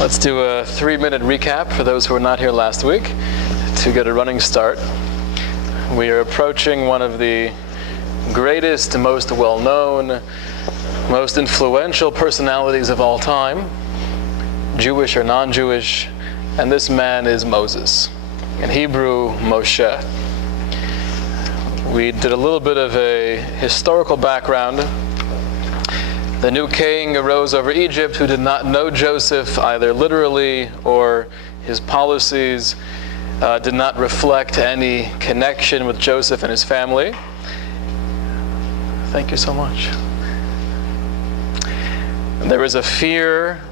Let's do a 3-minute recap for those who were not here last week to get a running start. We are approaching one of the greatest, most well-known, most influential personalities of all time, Jewish or non-Jewish, and this man is Moses. In Hebrew, Moshe. We did a little bit of a historical background. The new king arose over Egypt who did not know Joseph either literally or his policies did not reflect any connection with Joseph and his family. Thank you so much. There is a fear,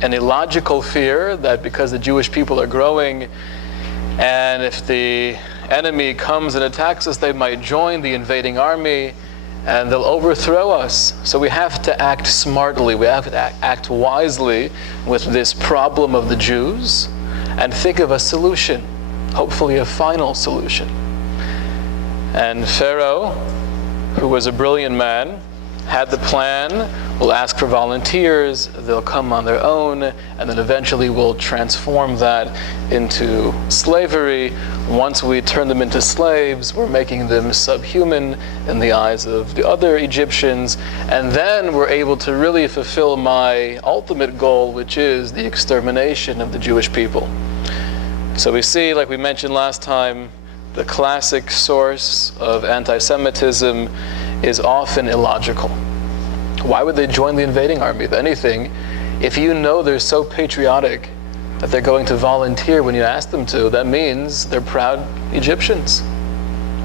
an illogical fear, that because the Jewish people are growing and if the enemy comes and attacks us, they might join the invading army and they'll overthrow us. So we have to act smartly, we have to act wisely with this problem of the Jews and think of a solution, hopefully a final solution. And Pharaoh, who was a brilliant man, had the plan. We'll ask for volunteers, they'll come on their own, and then eventually we'll transform that into slavery. Once we turn them into slaves, we're making them subhuman in the eyes of the other Egyptians, and then we're able to really fulfill my ultimate goal, which is the extermination of the Jewish people. So we see, like we mentioned last time, the classic source of anti-Semitism is often illogical. Why would they join the invading army? If anything, if you know they're so patriotic that they're going to volunteer when you ask them to, that means they're proud Egyptians.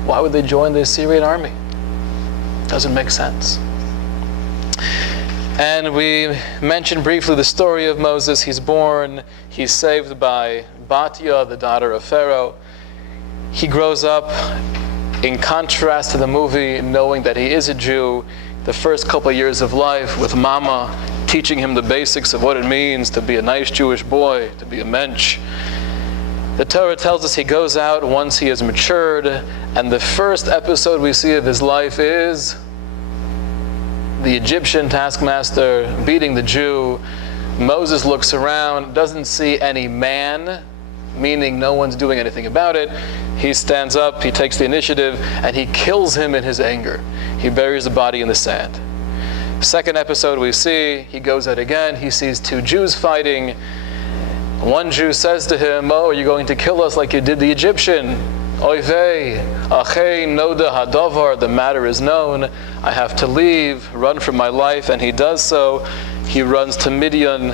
Why would they join the Assyrian army? Doesn't make sense. And we mentioned briefly the story of Moses. He's born, he's saved by Batya, the daughter of Pharaoh. He grows up, in contrast to the movie, knowing that he is a Jew. The first couple of years of life with Mama teaching him the basics of what it means to be a nice Jewish boy, to be a mensch. The Torah tells us he goes out once he has matured, and the first episode we see of his life is the Egyptian taskmaster beating the Jew. Moses looks around, doesn't see any man, meaning no one's doing anything about it. He stands up, he takes the initiative, and he kills him in his anger. He buries the body in the sand. Second episode we see, he goes out again, he sees two Jews fighting. One Jew says to him, "Oh, are you going to kill us like you did the Egyptian? Oy vey, achei noda hadavar, the matter is known. I have to leave, run for my life," and he does so. He runs to Midian,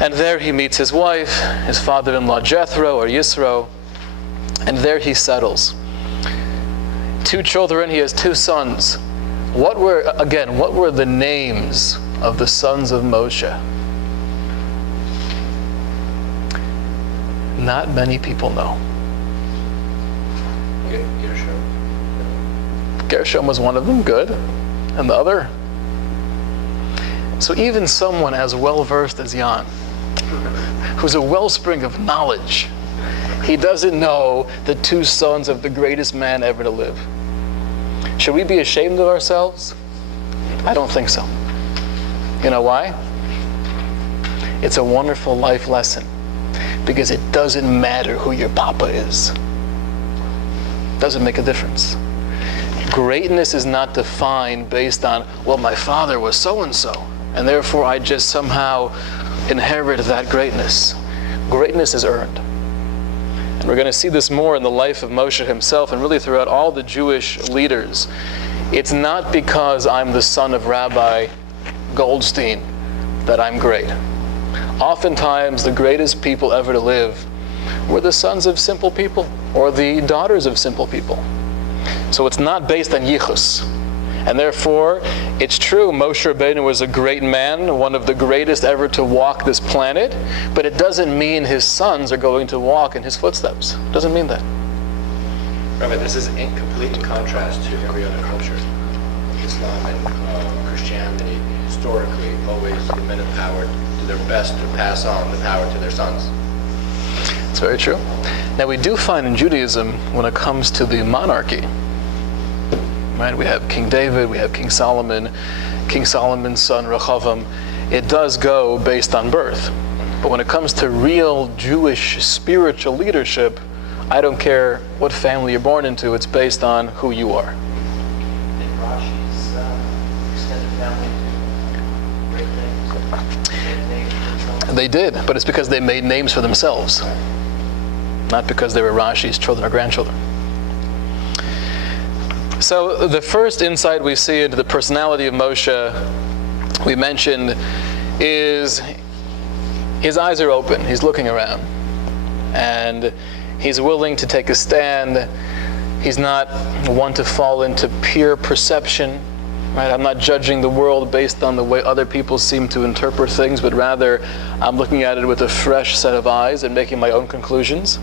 and there he meets his wife, his father-in-law Jethro, or Yisro, and there he settles. 2 children, he has 2 sons. What were the names of the sons of Moshe? Not many people know. Gershom was one of them, good. And the other? So even someone as well-versed as Jan, who's a wellspring of knowledge, he doesn't know the 2 sons of the greatest man ever to live. Should we be ashamed of ourselves? I don't think so. You know why? It's a wonderful life lesson, because it doesn't matter who your papa is. Doesn't make a difference. Greatness is not defined based on, well, my father was so-and-so, and therefore I just somehow inherit that greatness. Greatness is earned. And we're going to see this more in the life of Moshe himself and really throughout all the Jewish leaders. It's not because I'm the son of Rabbi Goldstein that I'm great. Oftentimes, the greatest people ever to live were the sons of simple people or the daughters of simple people. So it's not based on yichus. And therefore, it's true, Moshe Rabbeinu was a great man, one of the greatest ever to walk this planet, but it doesn't mean his sons are going to walk in his footsteps. It doesn't mean that. Rabbi, this is in complete contrast to every other culture. Islam and Christianity, historically, always the men of power do their best to pass on the power to their sons. It's very true. Now we do find in Judaism, when it comes to the monarchy, right? We have King David, we have King Solomon's son Rehoboam. It does go based on birth. But when it comes to real Jewish spiritual leadership, I don't care what family you're born into, it's based on who you are. Did Rashi's extended family do great things? Made names for themselves? They did, but it's because they made names for themselves, not because they were Rashi's children or grandchildren. So the first insight we see into the personality of Moshe, we mentioned, is his eyes are open. He's looking around. And he's willing to take a stand. He's not one to fall into pure perception. Right? I'm not judging the world based on the way other people seem to interpret things, but rather I'm looking at it with a fresh set of eyes and making my own conclusions.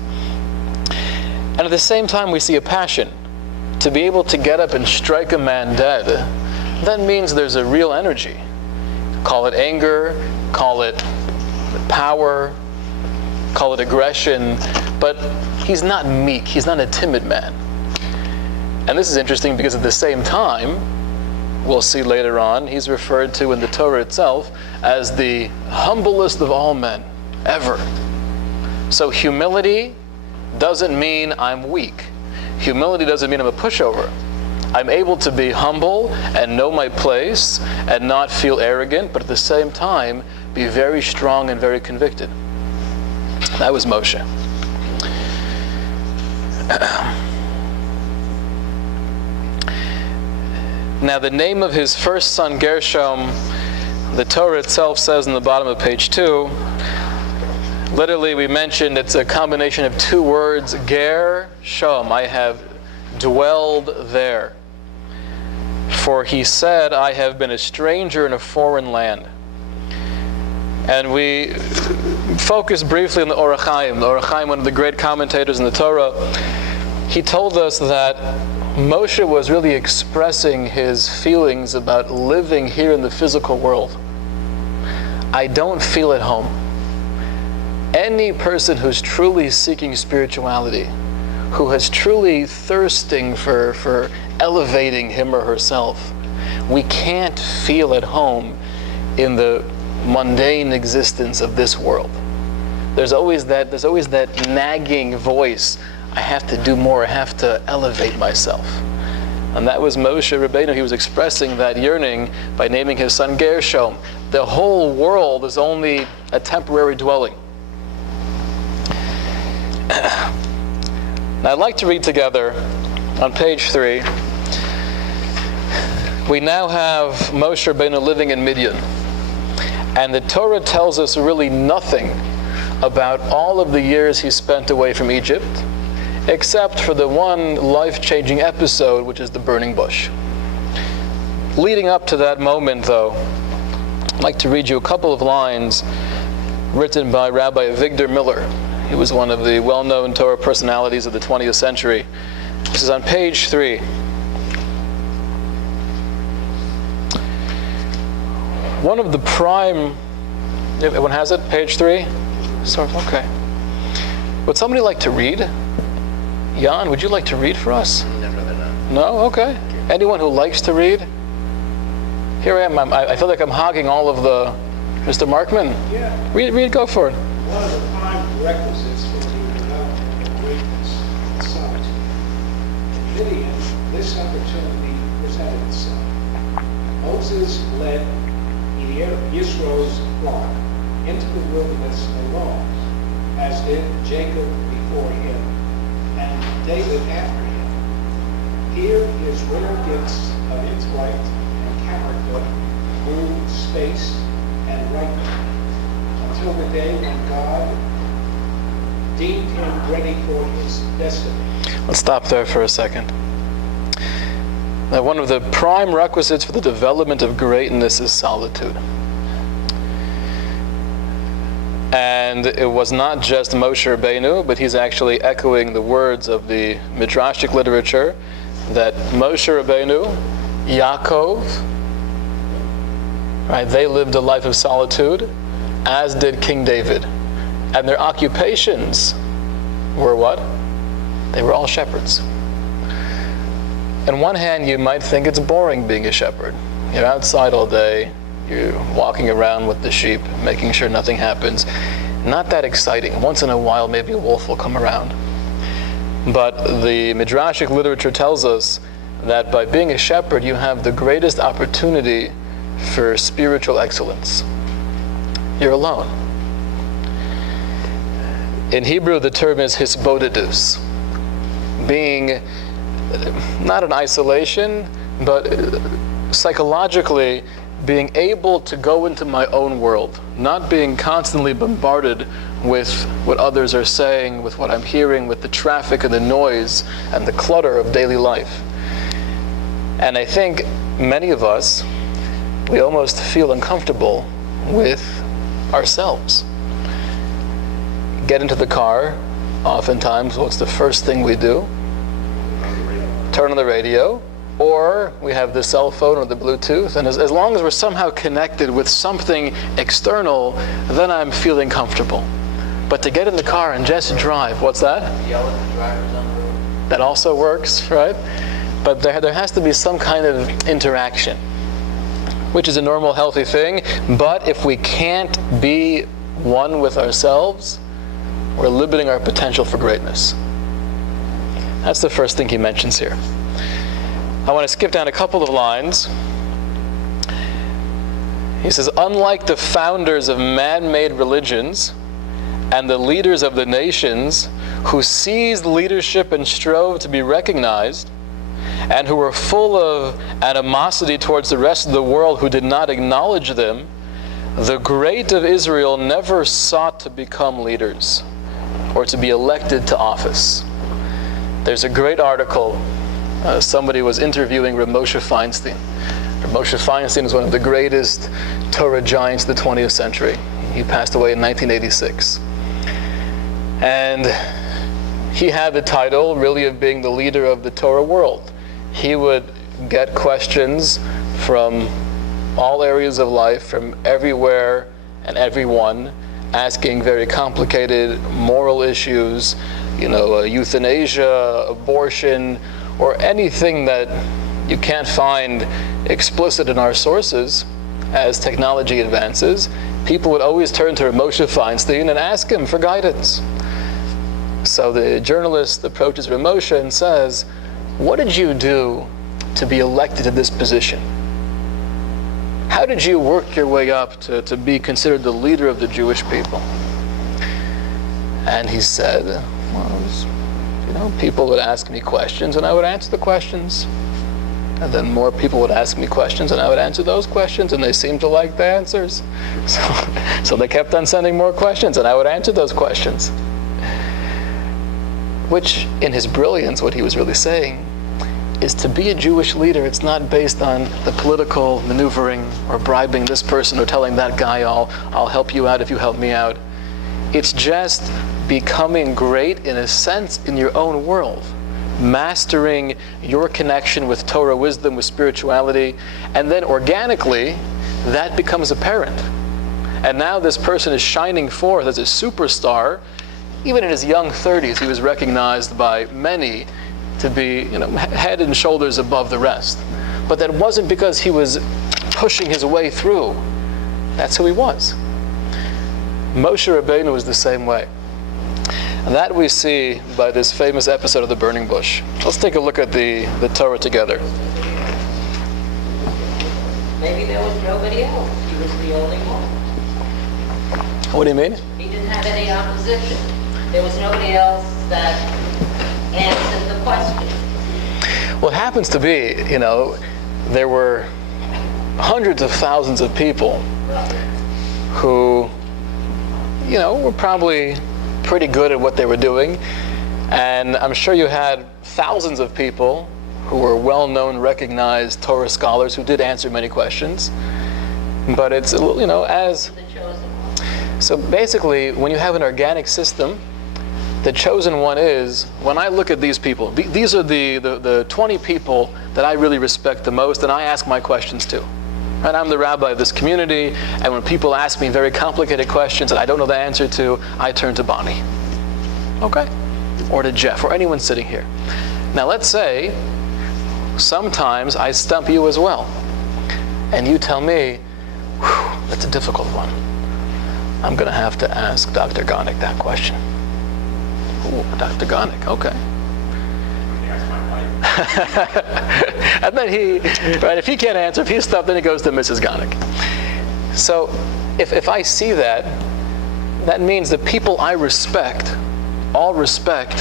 And at the same time, we see a passion. To be able to get up and strike a man dead, that means there's a real energy. Call it anger, call it power, call it aggression, but he's not meek, he's not a timid man. And this is interesting because at the same time, we'll see later on, he's referred to in the Torah itself as the humblest of all men, ever. So humility doesn't mean I'm weak. Humility doesn't mean I'm a pushover. I'm able to be humble and know my place and not feel arrogant, but at the same time, be very strong and very convicted. That was Moshe. Now, the name of his first son, Gershom, the Torah itself says in the bottom of page 2, literally, we mentioned it's a combination of two words, ger, shom. I have dwelled there. For he said, I have been a stranger in a foreign land. And we focus briefly on the Orach Chaim. The Orach Chaim, one of the great commentators in the Torah, he told us that Moshe was really expressing his feelings about living here in the physical world. I don't feel at home. Any person who's truly seeking spirituality, who is truly thirsting for elevating him or herself, we can't feel at home in the mundane existence of this world. There's always that nagging voice. I have to do more, I have to elevate myself. And that was Moshe Rabbeinu. He was expressing that yearning by naming his son Gershom. The whole world is only a temporary dwelling. Now I'd like to read together on page 3. We now have Moshe Rabbeinu living in Midian. And the Torah tells us really nothing about all of the years he spent away from Egypt, except for the one life-changing episode, which is the burning bush. Leading up to that moment, though, I'd like to read you a couple of lines written by Rabbi Avigdor Miller. He was one of the well-known Torah personalities of the 20th century. This is on page 3. One of the prime... Everyone has it? Page 3? Okay. Would somebody like to read? Jan, would you like to read for us? No? Okay. Anyone who likes to read? Here I am. I feel like I'm hogging all of the... Mr. Markman? Yeah. Read, go for it. One of the prime requisites for the development of greatness and solitude. In Midian, this opportunity presented itself. Moses led Yisro's flock into the wilderness alone, as did Jacob before him, and David after him. Here his rare gifts of intellect and character grew space and ripened, until the day when God deemed him ready for his destiny. Let's stop there for a second. Now, one of the prime requisites for the development of greatness is solitude. And it was not just Moshe Rabbeinu, but he's actually echoing the words of the Midrashic literature that Moshe Rabbeinu, Yaakov, right, they lived a life of solitude, as did King David. And their occupations were what? They were all shepherds. On one hand, you might think it's boring being a shepherd. You're outside all day, You're walking around with the sheep, making sure nothing happens. Not that exciting. Once in a while, maybe a wolf will come around. But the Midrashic literature tells us that by being a shepherd, you have the greatest opportunity for spiritual excellence. You're alone. In Hebrew, the term is hisbodedus, being not in isolation, but psychologically being able to go into my own world, not being constantly bombarded with what others are saying, with what I'm hearing, with the traffic and the noise and the clutter of daily life. And I think many of us, we almost feel uncomfortable with ourselves. Get into the car, oftentimes what's the first thing we do? Turn on the radio, or we have the cell phone or the Bluetooth, and as long as we're somehow connected with something external, then I'm feeling comfortable. But to get in the car and just drive, what's that? Yell at the drivers on the road. That also works, right? But there has to be some kind of interaction, which is a normal, healthy thing. But if we can't be one with ourselves, we're limiting our potential for greatness. That's the first thing he mentions here. I want to skip down a couple of lines. He says, unlike the founders of man-made religions and the leaders of the nations who seized leadership and strove to be recognized, and who were full of animosity towards the rest of the world who did not acknowledge them, the great of Israel never sought to become leaders or to be elected to office. There's a great article. Somebody was interviewing Rav Moshe Feinstein. Rav Moshe Feinstein is one of the greatest Torah giants of the 20th century. He passed away in 1986. And he had the title, really, of being the leader of the Torah world. He would get questions from all areas of life, from everywhere and everyone, asking very complicated moral issues, euthanasia, abortion, or anything that you can't find explicit in our sources. As technology advances, people would always turn to Rav Moshe Feinstein and ask him for guidance. So the journalist approaches Rav Moshe and says, what did you do to be elected to this position? How did you work your way up to be considered the leader of the Jewish people? And he said, well, people would ask me questions and I would answer the questions. And then more people would ask me questions and I would answer those questions, and they seemed to like the answers. So they kept on sending more questions and I would answer those questions. Which, in his brilliance, what he was really saying is, to be a Jewish leader, it's not based on the political maneuvering or bribing this person or telling that guy, I'll help you out if you help me out. It's just becoming great, in a sense, in your own world. Mastering your connection with Torah wisdom, with spirituality, and then organically, that becomes apparent. And now this person is shining forth as a superstar. Even in his young 30s, he was recognized by many to be, head and shoulders above the rest. But that wasn't because he was pushing his way through. That's who he was. Moshe Rabbeinu was the same way. And that we see by this famous episode of the burning bush. Let's take a look at the Torah together. Maybe there was nobody else. He was the only one. What do you mean? He didn't have any opposition. There was nobody else that answered the question. Well, it happens to be, there were hundreds of thousands of people who, were probably pretty good at what they were doing. And I'm sure you had thousands of people who were well-known, recognized Torah scholars who did answer many questions. But it's, as... The chosen one. So basically, when you have an organic system, the chosen one is, when I look at these people, these are the 20 people that I really respect the most, and I ask my questions to. And I'm the rabbi of this community, and when people ask me very complicated questions that I don't know the answer to, I turn to Bonnie. Okay? Or to Jeff, or anyone sitting here. Now let's say, sometimes I stump you as well. And you tell me, Whew, that's a difficult one. I'm going to have to ask Dr. Gonick that question. Ooh, Dr. Gonick, okay. And then if he can't answer, if he's stumped, then he goes to Mrs. Gonick. So if I see that, that means the people I respect all respect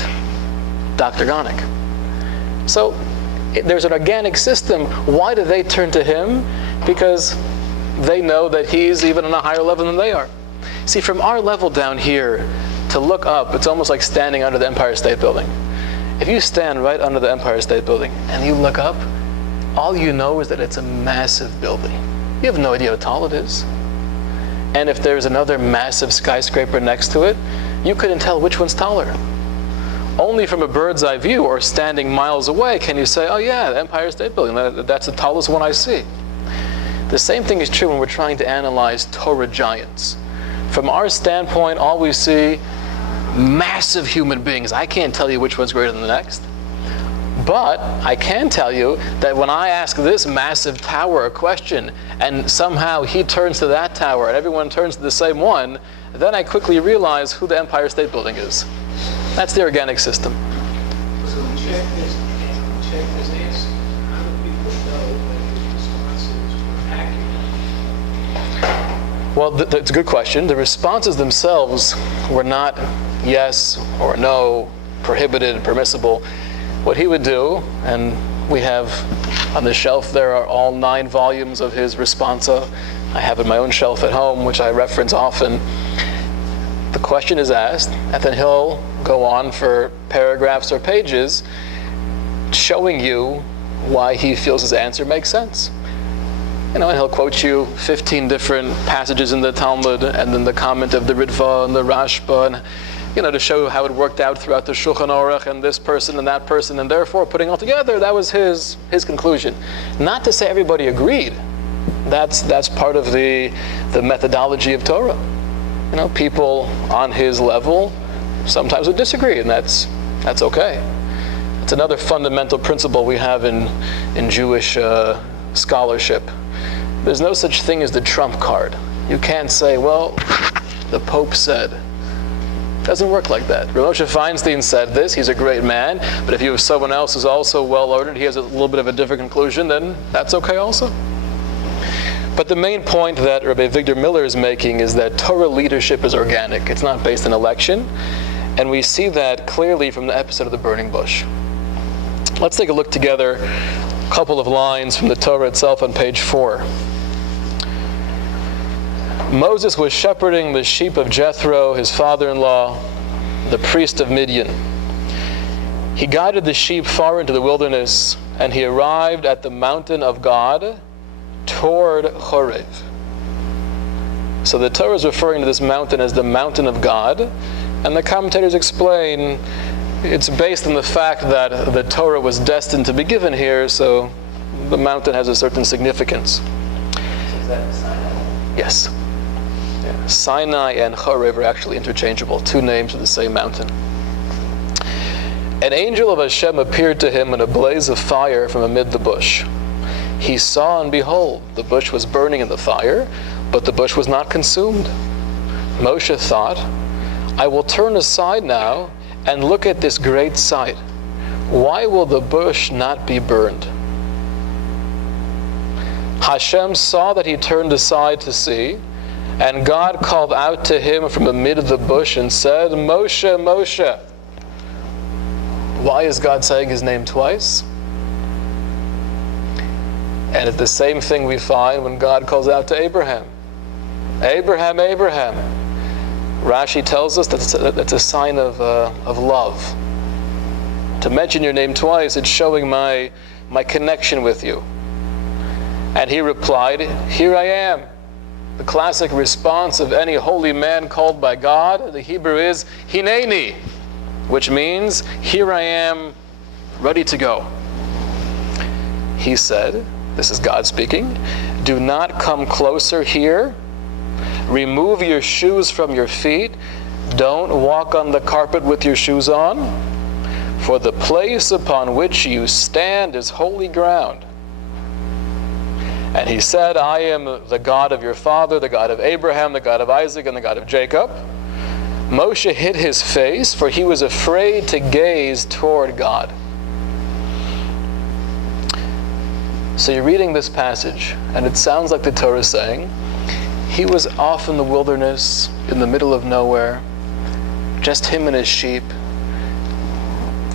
Dr. Gonick. So there's an organic system. Why do they turn to him? Because they know that he's even on a higher level than they are. See, from our level down here, to look up, it's almost like standing under the Empire State Building. If you stand right under the Empire State Building and you look up, all you know is that it's a massive building. You have no idea how tall it is. And if there's another massive skyscraper next to it, you couldn't tell which one's taller. Only from a bird's eye view or standing miles away can you say, oh yeah, the Empire State Building, that's the tallest one I see. The same thing is true when we're trying to analyze Torah giants. From our standpoint, all we see, massive human beings. I can't tell you which one's greater than the next. But I can tell you that when I ask this massive tower a question, and somehow he turns to that tower and everyone turns to the same one, then I quickly realize who the Empire State Building is. That's the organic system. So check this answer. How do people know that his responses were accurate? Well, that's a good question. The responses themselves were not yes or no, prohibited, permissible. What he would do, and we have on the shelf there are all 9 volumes of his responsa. I have in my own shelf at home, which I reference often. The question is asked, and then he'll go on for paragraphs or pages showing you why he feels his answer makes sense. And he'll quote you 15 different passages in the Talmud, and then the comment of the Ritva and the Rashba, and to show how it worked out throughout the Shulchan Aruch, and this person and that person, and therefore putting all together, that was his conclusion. Not to say everybody agreed. That's part of the methodology of Torah. People on his level sometimes would disagree, and that's okay. It's another fundamental principle we have in Jewish scholarship. There's no such thing as the trump card. You can't say, well, the Pope said. It doesn't work like that. Rav Moshe Feinstein said this, he's a great man, but if you have someone else who's also well-ordered, he has a little bit of a different conclusion, then that's okay also. But the main point that Rabbi Victor Miller is making is that Torah leadership is organic. It's not based on election, and we see that clearly from the episode of the burning bush. Let's take a look together, a couple of lines from the Torah itself on page 4. Moses was shepherding the sheep of Jethro, his father-in-law, the priest of Midian. He guided the sheep far into the wilderness, and he arrived at the mountain of God toward Horeb. So the Torah is referring to this mountain as the mountain of God, and the commentators explain it's based on the fact that the Torah was destined to be given here, so the mountain has a certain significance. So is that Sinai? Yes. Yeah. Sinai and Horeb are actually interchangeable, 2 names of the same mountain. An angel of Hashem appeared to him in a blaze of fire from amid the bush. He saw, and behold, the bush was burning in the fire, but the bush was not consumed. Moshe thought, I will turn aside now and look at this great sight. Why will the bush not be burned? Hashem saw that he turned aside to see, and God called out to him from amid the bush and said, Moshe, Moshe. Why is God saying his name twice? And it's the same thing we find when God calls out to Abraham. Abraham, Abraham. Rashi tells us that that's a sign of love. To mention your name twice, it's showing my connection with you. And he replied, here I am. The classic response of any holy man called by God, the Hebrew is, Hineni, which means, here I am, ready to go. He said, this is God speaking, do not come closer here. Remove your shoes from your feet. Don't walk on the carpet with your shoes on. For the place upon which you stand is holy ground. And he said, I am the God of your father, the God of Abraham, the God of Isaac, and the God of Jacob. Moshe hid his face, for he was afraid to gaze toward God. So you're reading this passage, and it sounds like the Torah is saying, he was off in the wilderness, in the middle of nowhere, just him and his sheep,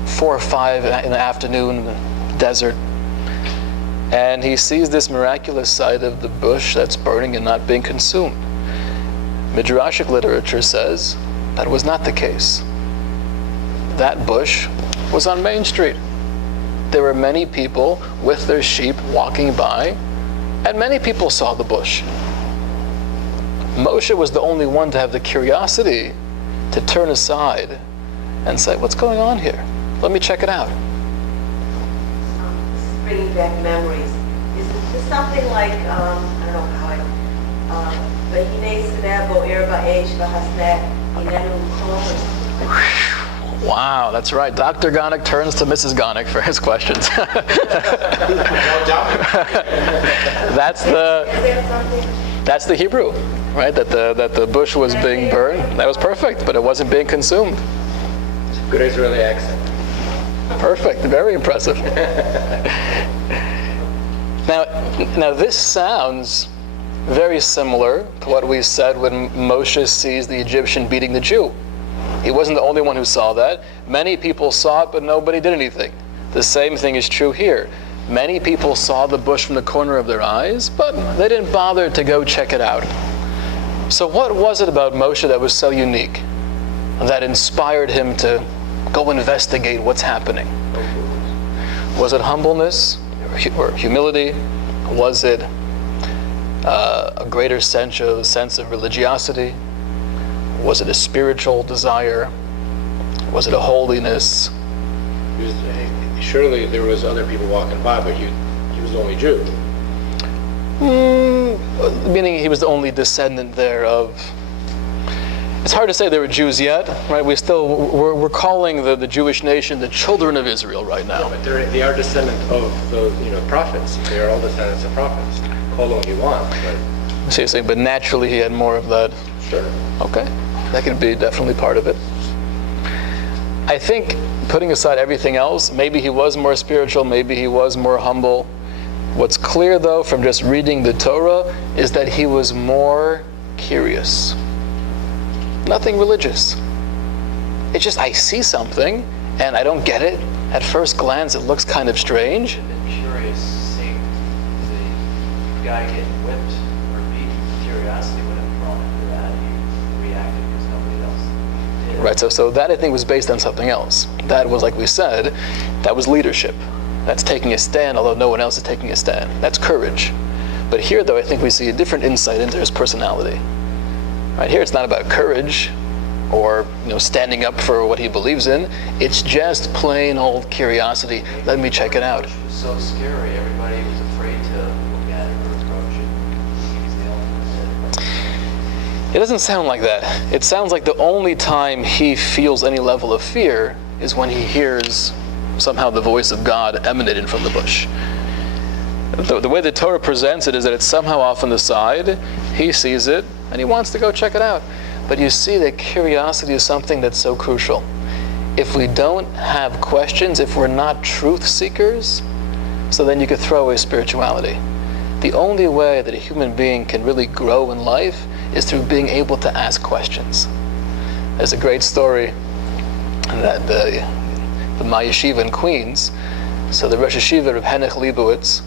4 or 5 in the afternoon in the desert. And he sees this miraculous sight of the bush that's burning and not being consumed. Midrashic literature says that was not the case. That bush was on Main Street. There were many people with their sheep walking by, and many people saw the bush. Moshe was the only one to have the curiosity to turn aside and say, what's going on here? Let me check it out. This is bringing back memories. Is this something like, I don't know how Wow, that's right. Dr. Gonick turns to Mrs. Gonick for his questions. That's the Hebrew, right? That the bush was being burned. That was perfect, but it wasn't being consumed. Good Israeli accent. Perfect, very impressive. Now this sounds very similar to what we said when Moshe sees the Egyptian beating the Jew. He wasn't the only one who saw that. Many people saw it, but nobody did anything. The same thing is true here. Many people saw the bush from the corner of their eyes, but they didn't bother to go check it out. So what was it about Moshe that was so unique, that inspired him to go investigate what's happening? Was it humbleness or humility? Was it a greater sense of religiosity? Was it a spiritual desire? Was it a holiness? Surely there was other people walking by, but he was the only Jew. Meaning he was the only descendant there of... It's hard to say they were Jews yet, right? We're calling the Jewish nation the children of Israel right now. But they are descendants of the prophets. They are all descendants of prophets. Call them what you want, but... So you're saying, but naturally he had more of that? Sure. Okay, that could be definitely part of it. I think, putting aside everything else, maybe he was more spiritual, maybe he was more humble. What's clear, though, from just reading the Torah, is that he was more curious. Nothing religious. It's just, I see something, and I don't get it. At first glance, it looks kind of strange. I'm curious, seeing the guy getting whipped or beaten, curiosity would have drawn him to that. He reacted because nobody else did. Right, so that I think was based on something else. That was, like we said, that was leadership. That's taking a stand, although no one else is taking a stand. That's courage. But here, though, I think we see a different insight into his personality. Right here, it's not about courage or standing up for what he believes in. It's just plain old curiosity. Let me check it out. It was so scary. Everybody was afraid to look at it or approach it. He was the only one that... It doesn't sound like that. It sounds like the only time he feels any level of fear is when he hears somehow the voice of God emanating from the bush. The way the Torah presents it is that it's somehow off on the side. He sees it, and he wants to go check it out. But you see that curiosity is something that's so crucial. If we don't have questions, if we're not truth seekers, so then you could throw away spirituality. The only way that a human being can really grow in life is through being able to ask questions. There's a great story that my yeshiva in Queens, so the Rosh Yeshiva of Henoch Leibowitz,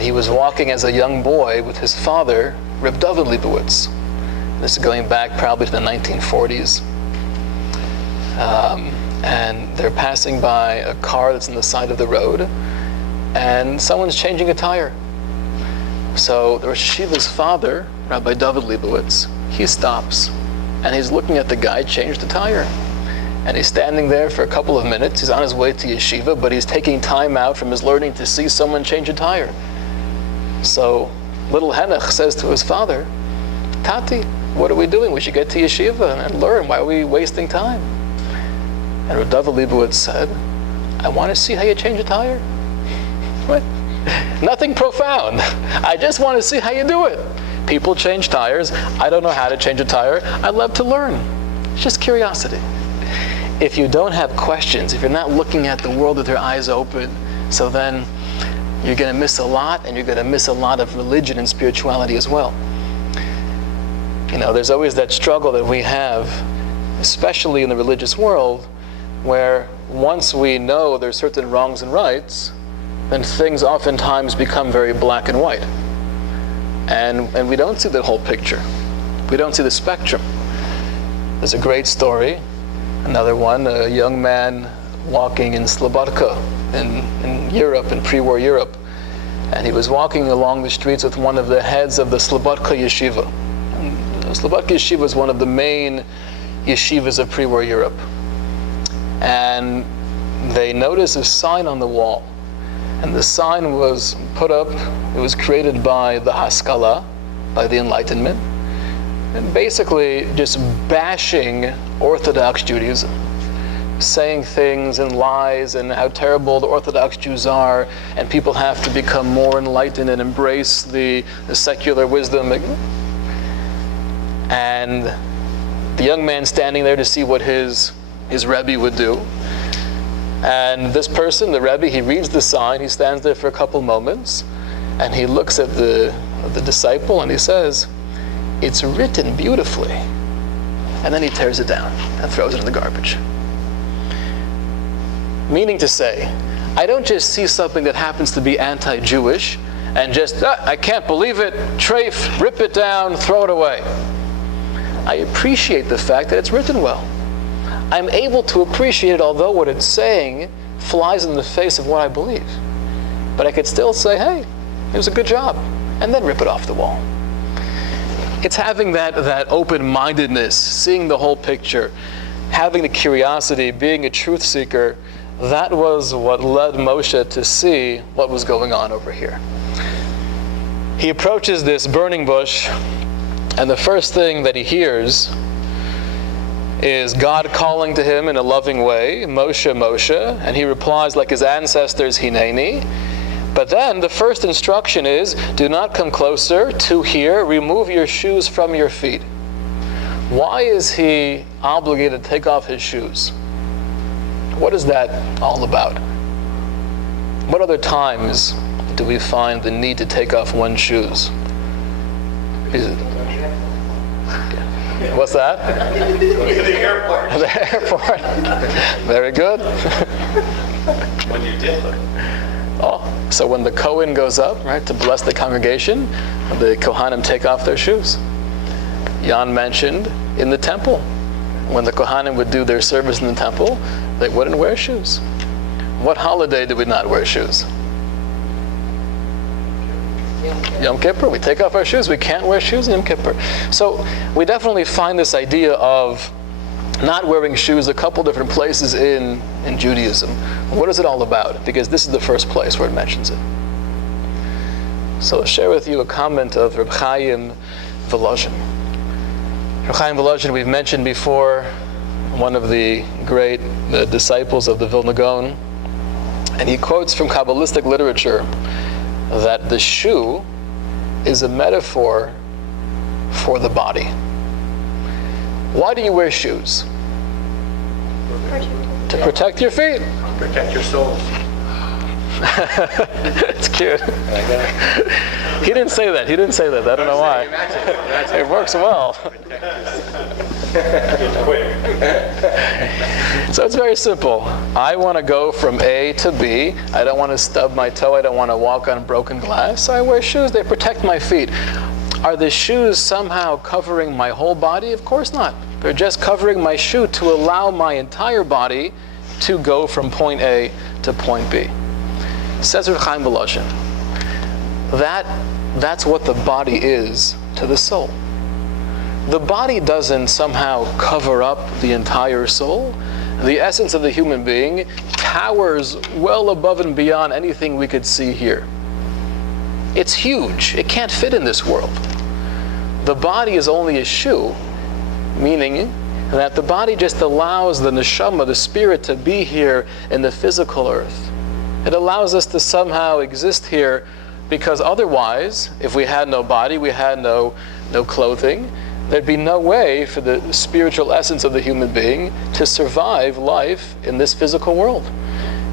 he was walking as a young boy with his father, Reb David Leibowitz. This is going back probably to the 1940s. And they're passing by a car that's on the side of the road, and someone's changing a tire. So the Rosh Yeshiva's father, Rabbi David Leibowitz, he stops, and he's looking at the guy change the tire. And he's standing there for a couple of minutes. He's on his way to yeshiva, but he's taking time out from his learning to see someone change a tire. So little Henoch says to his father, Tati, what are we doing? We should get to yeshiva and learn. Why are we wasting time? And Rabbi David Leibowitz said, I want to see how you change a tire. Right? Nothing profound. I just want to see how you do it. People change tires. I don't know how to change a tire. I love to learn. It's just curiosity. If you don't have questions, if you're not looking at the world with your eyes open, so then you're going to miss a lot, and you're going to miss a lot of religion and spirituality as well. You know, there's always that struggle that we have, especially in the religious world, where once we know there's certain wrongs and rights, then things oftentimes become very black and white. And we don't see the whole picture. We don't see the spectrum. There's a great story, another one, a young man walking in Slobodka in Europe, in pre-war Europe. And he was walking along the streets with one of the heads of the Slobodka yeshiva. And the Slobodka yeshiva was one of the main yeshivas of pre-war Europe. And they noticed a sign on the wall. And the sign was put up, it was created by the Haskalah, by the Enlightenment, and basically just bashing Orthodox Judaism, saying things and lies and how terrible the Orthodox Jews are, and people have to become more enlightened and embrace the secular wisdom. And the young man standing there to see what his Rabbi would do. And this person, the Rabbi, he reads the sign, he stands there for a couple moments, and he looks at the disciple and he says, "It's written beautifully." And then he tears it down and throws it in the garbage. Meaning to say, I don't just see something that happens to be anti-Jewish and just, I can't believe it, treif, rip it down, throw it away. I appreciate the fact that it's written well. I'm able to appreciate it, although what it's saying flies in the face of what I believe. But I could still say, hey, it was a good job, and then rip it off the wall. It's having that open-mindedness, seeing the whole picture, having the curiosity, being a truth seeker. That was what led Moshe to see what was going on over here. He approaches this burning bush, and the first thing that he hears is God calling to him in a loving way, Moshe, Moshe, and he replies like his ancestors, Hineni. But then the first instruction is, do not come closer to here, remove your shoes from your feet. Why is he obligated to take off his shoes? What is that all about? What other times do we find the need to take off one's shoes? What's that? The airport. The airport. Very good. When you did. Oh, so when the Kohen goes up, right, to bless the congregation, the Kohanim take off their shoes. Jan mentioned in the temple, when the Kohanim would do their service in the temple, they wouldn't wear shoes. What holiday do we not wear shoes? Yom Kippur, we take off our shoes. We can't wear shoes in Yom Kippur. So we definitely find this idea of not wearing shoes a couple different places in Judaism. What is it all about? Because this is the first place where it mentions it. So I'll share with you a comment of Reb Chaim Volozhin. Reb Chaim Volozhin, we've mentioned before, one of the great disciples of the Vilna Gaon, and he quotes from Kabbalistic literature that the shoe is a metaphor for the body. Why do you wear shoes? To protect your feet. Protect your souls. It's cute. He didn't say that. I don't know why. It works well. So it's very simple. I want to go from A to B. I don't want to stub my toe. I don't want to walk on broken glass. So I wear shoes. They protect my feet. Are the shoes somehow covering my whole body? Of course not. They're just covering my shoe to allow my entire body to go from point A to point B. Says Reb Chaim Volozhin, that's what the body is to the soul. The body doesn't somehow cover up the entire soul. The essence of the human being towers well above and beyond anything we could see here. It's huge. It can't fit in this world. The body is only a shoe, meaning that the body just allows the neshama, the spirit, to be here in the physical earth. It allows us to somehow exist here, because otherwise, if we had no body, we had no clothing, there'd be no way for the spiritual essence of the human being to survive life in this physical world.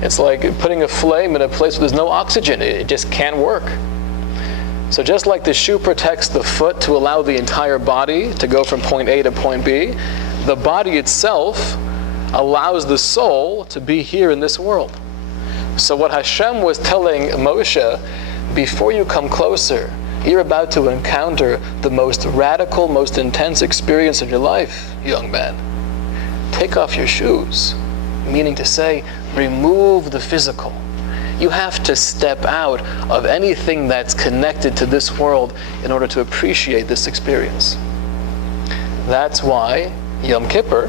It's like putting a flame in a place where there's no oxygen. It just can't work. So just like the shoe protects the foot to allow the entire body to go from point A to point B, the body itself allows the soul to be here in this world. So what Hashem was telling Moshe, before you come closer, you're about to encounter the most radical, most intense experience of your life, young man. Take off your shoes, meaning to say, remove the physical. You have to step out of anything that's connected to this world in order to appreciate this experience. That's why Yom Kippur,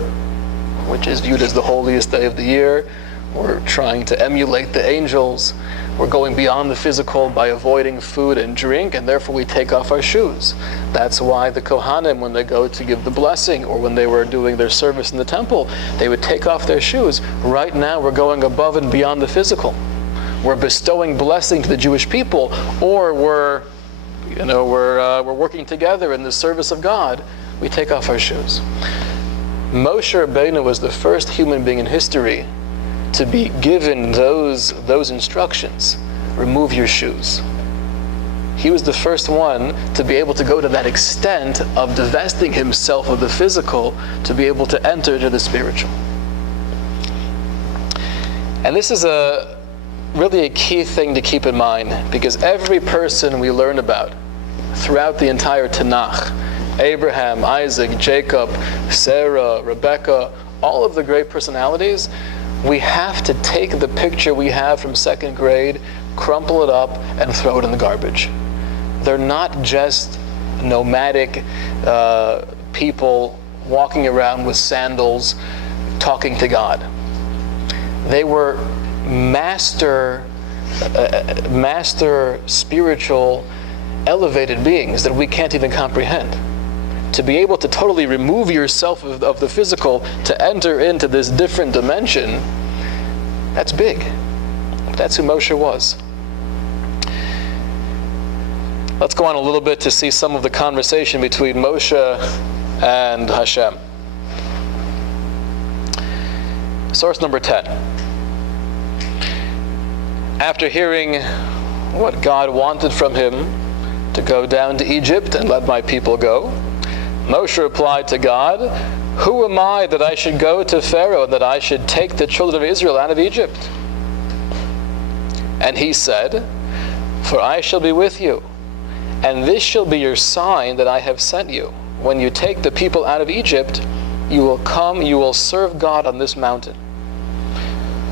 which is viewed as the holiest day of the year, we're trying to emulate the angels. We're going beyond the physical by avoiding food and drink, and therefore we take off our shoes. That's why the Kohanim, when they go to give the blessing, or when they were doing their service in the temple, they would take off their shoes. Right now we're going above and beyond the physical. We're bestowing blessing to the Jewish people, or we're working together in the service of God. We take off our shoes. Moshe Rabbeinu was the first human being in history to be given those instructions. Remove your shoes. He was the first one to be able to go to that extent of divesting himself of the physical to be able to enter into the spiritual. And this is really a key thing to keep in mind, because every person we learn about throughout the entire Tanakh, Abraham, Isaac, Jacob, Sarah, Rebecca, all of the great personalities, we have to take the picture we have from second grade, crumple it up, and throw it in the garbage. They're not just nomadic people walking around with sandals talking to God. They were master spiritual elevated beings that we can't even comprehend. To be able to totally remove yourself of the physical to enter into this different dimension, that's big. That's who Moshe was. Let's go on a little bit to see some of the conversation between Moshe and Hashem. Source number 10. After hearing what God wanted from him, to go down to Egypt and let my people go, Moshe replied to God, "Who am I that I should go to Pharaoh, that I should take the children of Israel out of Egypt?" And he said, "For I shall be with you, and this shall be your sign that I have sent you. When you take the people out of Egypt, you will serve God on this mountain."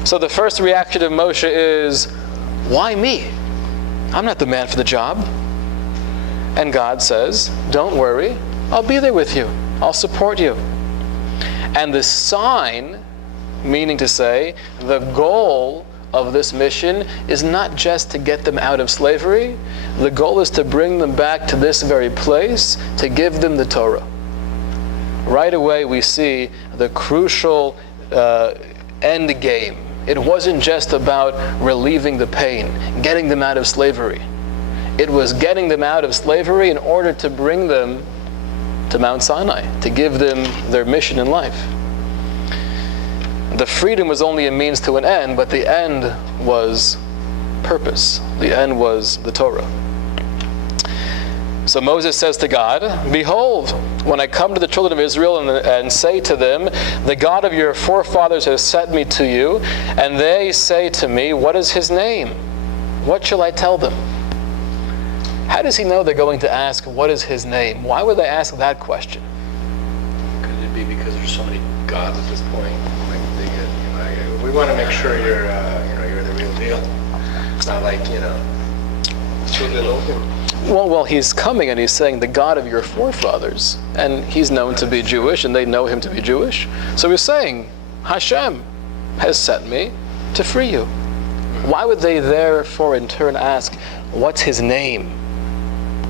So the first reaction of Moshe is, why me? I'm not the man for the job. And God says, don't worry, I'll be there with you. I'll support you. And the sign, meaning to say, the goal of this mission is not just to get them out of slavery. The goal is to bring them back to this very place, to give them the Torah. Right away we see the crucial end game. It wasn't just about relieving the pain, getting them out of slavery. It was getting them out of slavery in order to bring them to Mount Sinai, to give them their mission in life. The freedom was only a means to an end, but the end was purpose. The end was the Torah. So Moses says to God, "Behold, when I come to the children of Israel and say to them, the God of your forefathers has sent me to you, and they say to me, what is his name? What shall I tell them?" How does he know they're going to ask, what is his name? Why would they ask that question? Could it be because there's so many gods at this point? Like they get, we want to make sure you're the real deal. It's not like, too little. Well, he's coming and he's saying the God of your forefathers, and he's known to be Jewish, and they know him to be Jewish. So he's saying, Hashem has sent me to free you. Why would they therefore in turn ask, what's his name?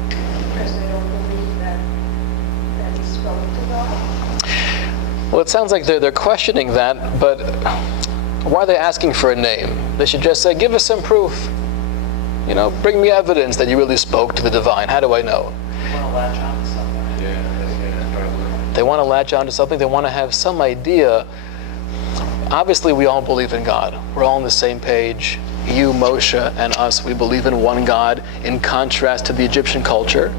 Because they don't believe that he spoke to God. Well, it sounds like they're questioning that, but Why are they asking for a name? They should just say, give us some proof. Bring me evidence that you really spoke to the divine. How do I know? Want to latch on to something. They want to latch on to something. They want to have some idea. Obviously, we all believe in God. We're all on the same page. You, Moshe, and us, we believe in one God, in contrast to the Egyptian culture.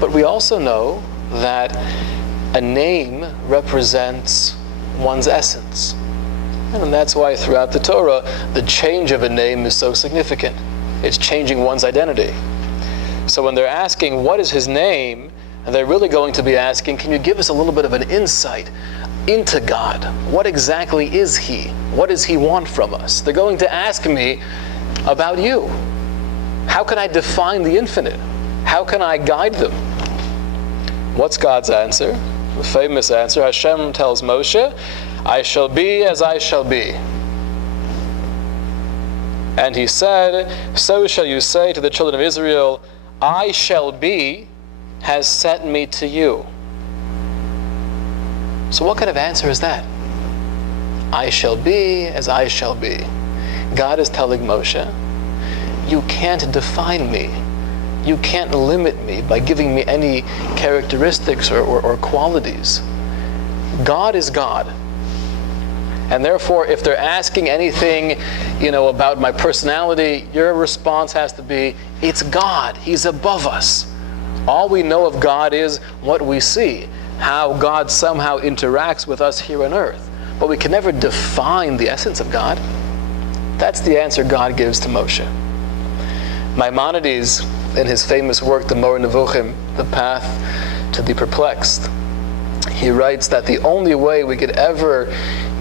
But we also know that a name represents one's essence. And that's why throughout the Torah, the change of a name is so significant. It's changing one's identity. So when they're asking, what is his name? And they're really going to be asking, can you give us a little bit of an insight into God? What exactly is he? What does he want from us? They're going to ask me about you. How can I define the infinite? How can I guide them? What's God's answer? The famous answer, Hashem tells Moshe, I shall be as I shall be. And he said, so shall you say to the children of Israel, I shall be has sent me to you. So what kind of answer is that? I shall be as I shall be. God is telling Moshe, you can't define me. You can't limit me by giving me any characteristics or qualities. God is God. And therefore, if they're asking anything, about my personality, your response has to be, it's God. He's above us. All we know of God is what we see, how God somehow interacts with us here on earth. But we can never define the essence of God. That's the answer God gives to Moshe. Maimonides, in his famous work, the Moreh Nevuchim, The Path to the Perplexed, he writes that the only way we could ever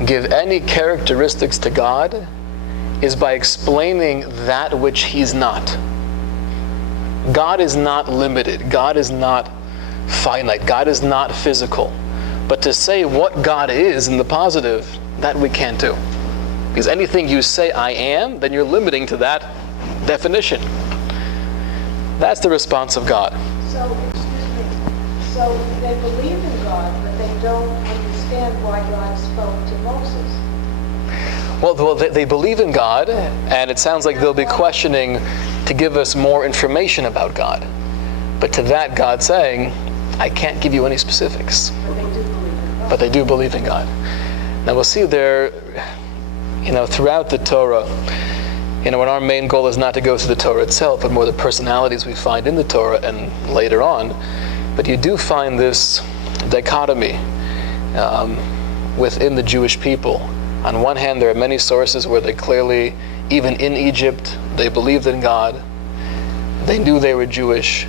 give any characteristics to God is by explaining that which he's not. God is not limited. God is not finite. God is not physical. But to say what God is in the positive, that we can't do. Because anything you say I am, then you're limiting to that definition. That's the response of God. So, excuse me, so they believe in God, but they don't understand why God spoke to Moses. Well, they believe in God, and it sounds like they'll be questioning to give us more information about God. But to that, God's saying, I can't give you any specifics. But they do believe in God. But they do believe in God. Now we'll see there, throughout the Torah, when our main goal is not to go through the Torah itself, but more the personalities we find in the Torah and later on. But you do find this dichotomy within the Jewish people. On one hand, there are many sources where they clearly, even in Egypt, they believed in God. They knew they were Jewish.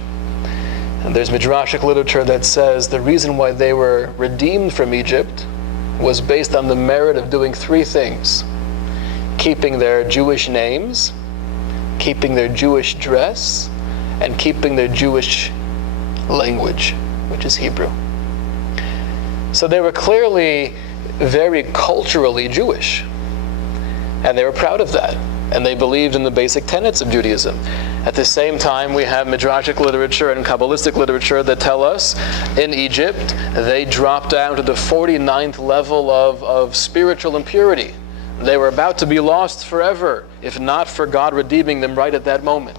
And there's Midrashic literature that says the reason why they were redeemed from Egypt was based on the merit of doing three things: keeping their Jewish names, keeping their Jewish dress, and keeping their Jewish language, which is Hebrew. So they were clearly very culturally Jewish, and they were proud of that, and they believed in the basic tenets of Judaism. At the same time, we have Midrashic literature and Kabbalistic literature that tell us in Egypt they dropped down to the 49th level of spiritual impurity. They were about to be lost forever, if not for God redeeming them right at that moment.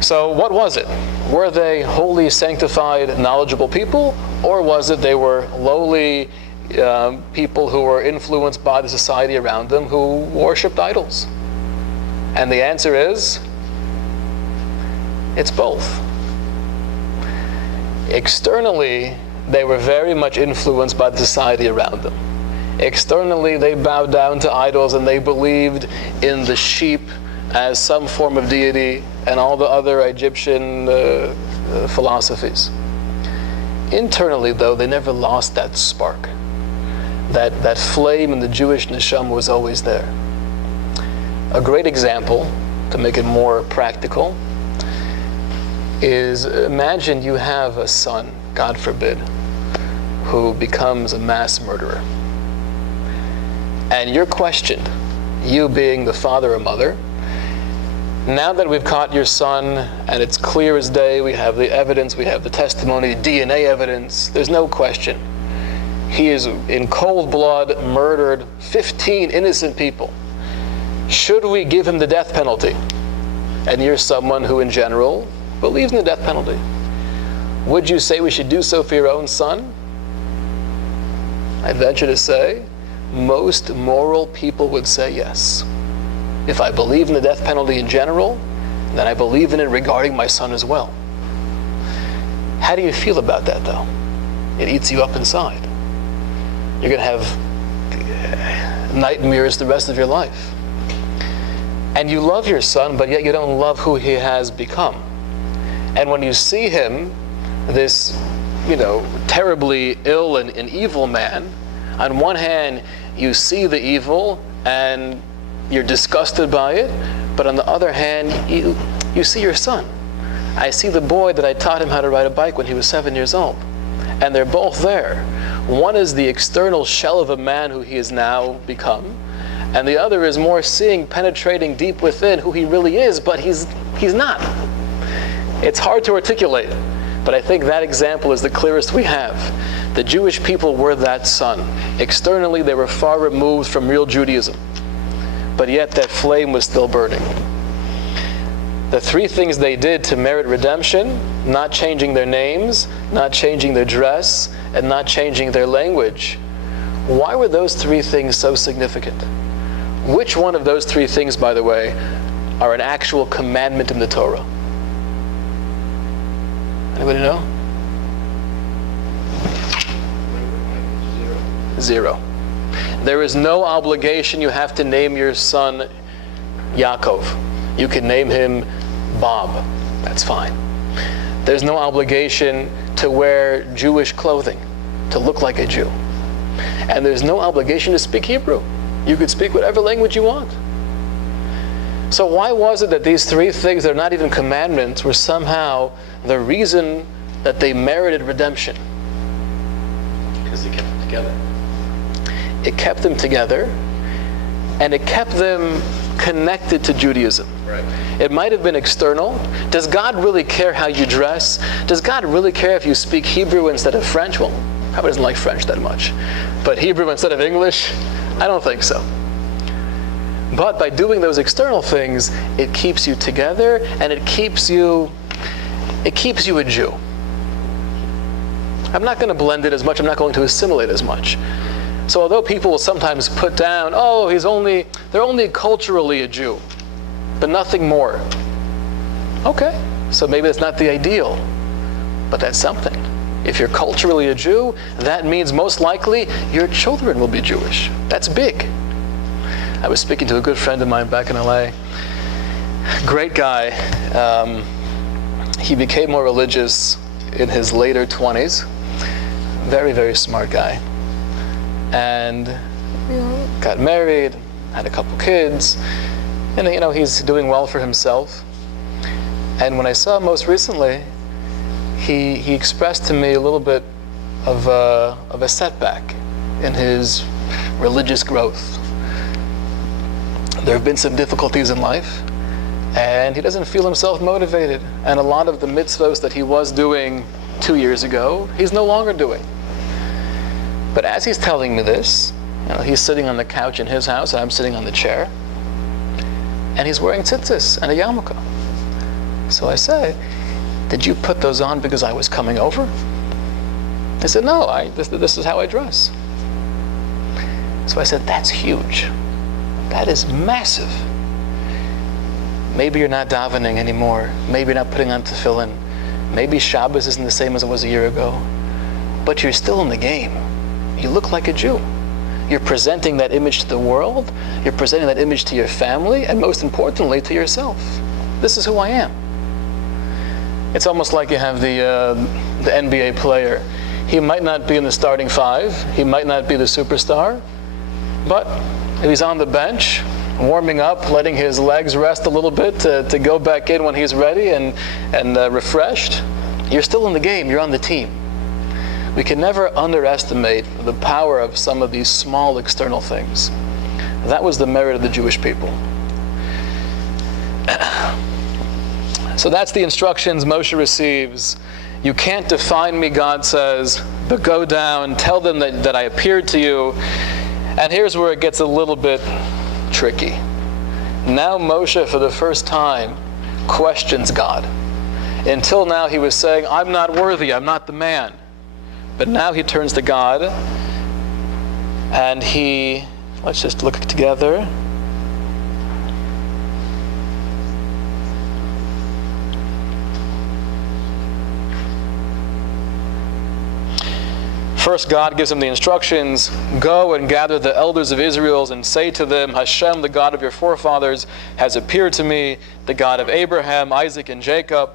So what was it? Were they holy, sanctified, knowledgeable people? Or was it they were lowly people who were influenced by the society around them who worshipped idols? And the answer is, it's both. Externally, they were very much influenced by the society around them. Externally, they bowed down to idols and they believed in the sheep as some form of deity and all the other Egyptian philosophies. Internally, though, they never lost that spark. That flame in the Jewish neshama was always there. A great example, to make it more practical, is imagine you have a son, God forbid, who becomes a mass murderer. And you're questioned, you being the father or mother, now that we've caught your son and it's clear as day, we have the evidence, we have the testimony, DNA evidence, there's no question. He is in cold blood murdered 15 innocent people. Should we give him the death penalty? And you're someone who in general believes in the death penalty. Would you say we should do so for your own son? I venture to say most moral people would say yes. If I believe in the death penalty in general, then I believe in it regarding my son as well. How do you feel about that, though? It eats you up inside. You're going to have nightmares the rest of your life. And you love your son, but yet you don't love who he has become. And when you see him, this, terribly ill and evil man, on one hand, you see the evil and you're disgusted by it, but on the other hand, you see your son. I see the boy that I taught him how to ride a bike when he was 7 years old. And they're both there. One is the external shell of a man who he has now become, and the other is more seeing, penetrating deep within who he really is, but he's not. It's hard to articulate, but I think that example is the clearest we have. The Jewish people were that son. Externally, they were far removed from real Judaism, but yet that flame was still burning. The three things they did to merit redemption, not changing their names, not changing their dress, and not changing their language, why were those three things so significant? Which one of those three things, by the way, are an actual commandment in the Torah? Anybody know? Zero. There is no obligation you have to name your son Yaakov. You can name him Bob. That's fine. There's no obligation to wear Jewish clothing, to look like a Jew. And there's no obligation to speak Hebrew. You could speak whatever language you want. So why was it that these three things that are not even commandments were somehow the reason that they merited redemption? Because they kept them together. It kept them together, and it kept them connected to Judaism. Right. It might have been external. Does God really care how you dress? Does God really care if you speak Hebrew instead of French? Well, probably doesn't like French that much. But Hebrew instead of English? I don't think so. But by doing those external things, it keeps you together, and it keeps you a Jew. I'm not going to blend it as much. I'm not going to assimilate as much. So although people will sometimes put down, they're only culturally a Jew, but nothing more. Okay, so maybe that's not the ideal, but that's something. If you're culturally a Jew, that means most likely your children will be Jewish. That's big. I was speaking to a good friend of mine back in LA. Great guy. He became more religious in his later 20s. Very, very smart guy. And got married, had a couple kids, and he's doing well for himself. And when I saw him most recently, he expressed to me a little bit of a setback in his religious growth. There have been some difficulties in life, and he doesn't feel himself motivated. And a lot of the mitzvos that he was doing 2 years ago, he's no longer doing. But as he's telling me this, he's sitting on the couch in his house, and I'm sitting on the chair, and he's wearing tzitzis and a yarmulke. So I say, "Did you put those on because I was coming over?" He said, "No, this is how I dress." So I said, "That's huge. That is massive. Maybe you're not davening anymore. Maybe you're not putting on tefillin. Maybe Shabbos isn't the same as it was a year ago. But you're still in the game. You look like a Jew. You're presenting that image to the world. You're presenting that image to your family, and most importantly, to yourself. This is who I am." It's almost like you have the NBA player. He might not be in the starting five. He might not be the superstar. But if he's on the bench, warming up, letting his legs rest a little bit to go back in when he's ready and refreshed, you're still in the game. You're on the team. We can never underestimate the power of some of these small external things. That was the merit of the Jewish people. So that's the instructions Moshe receives You can't define me, God says, but go down, tell them that I appeared to you. And here's where it gets a little bit tricky. Now Moshe, for the first time, questions God. Until now, he was saying, I'm not worthy, I'm not the man. But now he turns to God, and let's just look together. First, God gives him the instructions, go and gather the elders of Israel and say to them, Hashem, the God of your forefathers, has appeared to me, the God of Abraham, Isaac, and Jacob,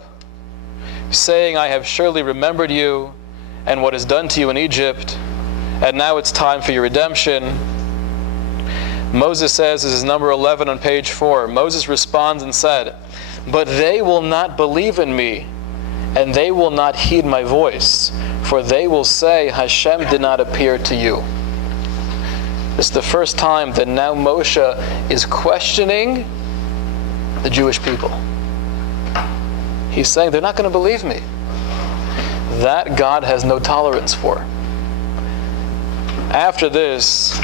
saying, I have surely remembered you and what is done to you in Egypt, and now it's time for your redemption. Moses says, this is number 11 on page 4, Moses responds and said, but they will not believe in me, and they will not heed my voice, for they will say, Hashem did not appear to you. This is the first time that now Moshe is questioning the Jewish people. He's saying, they're not going to believe me. That God has no tolerance for. After this,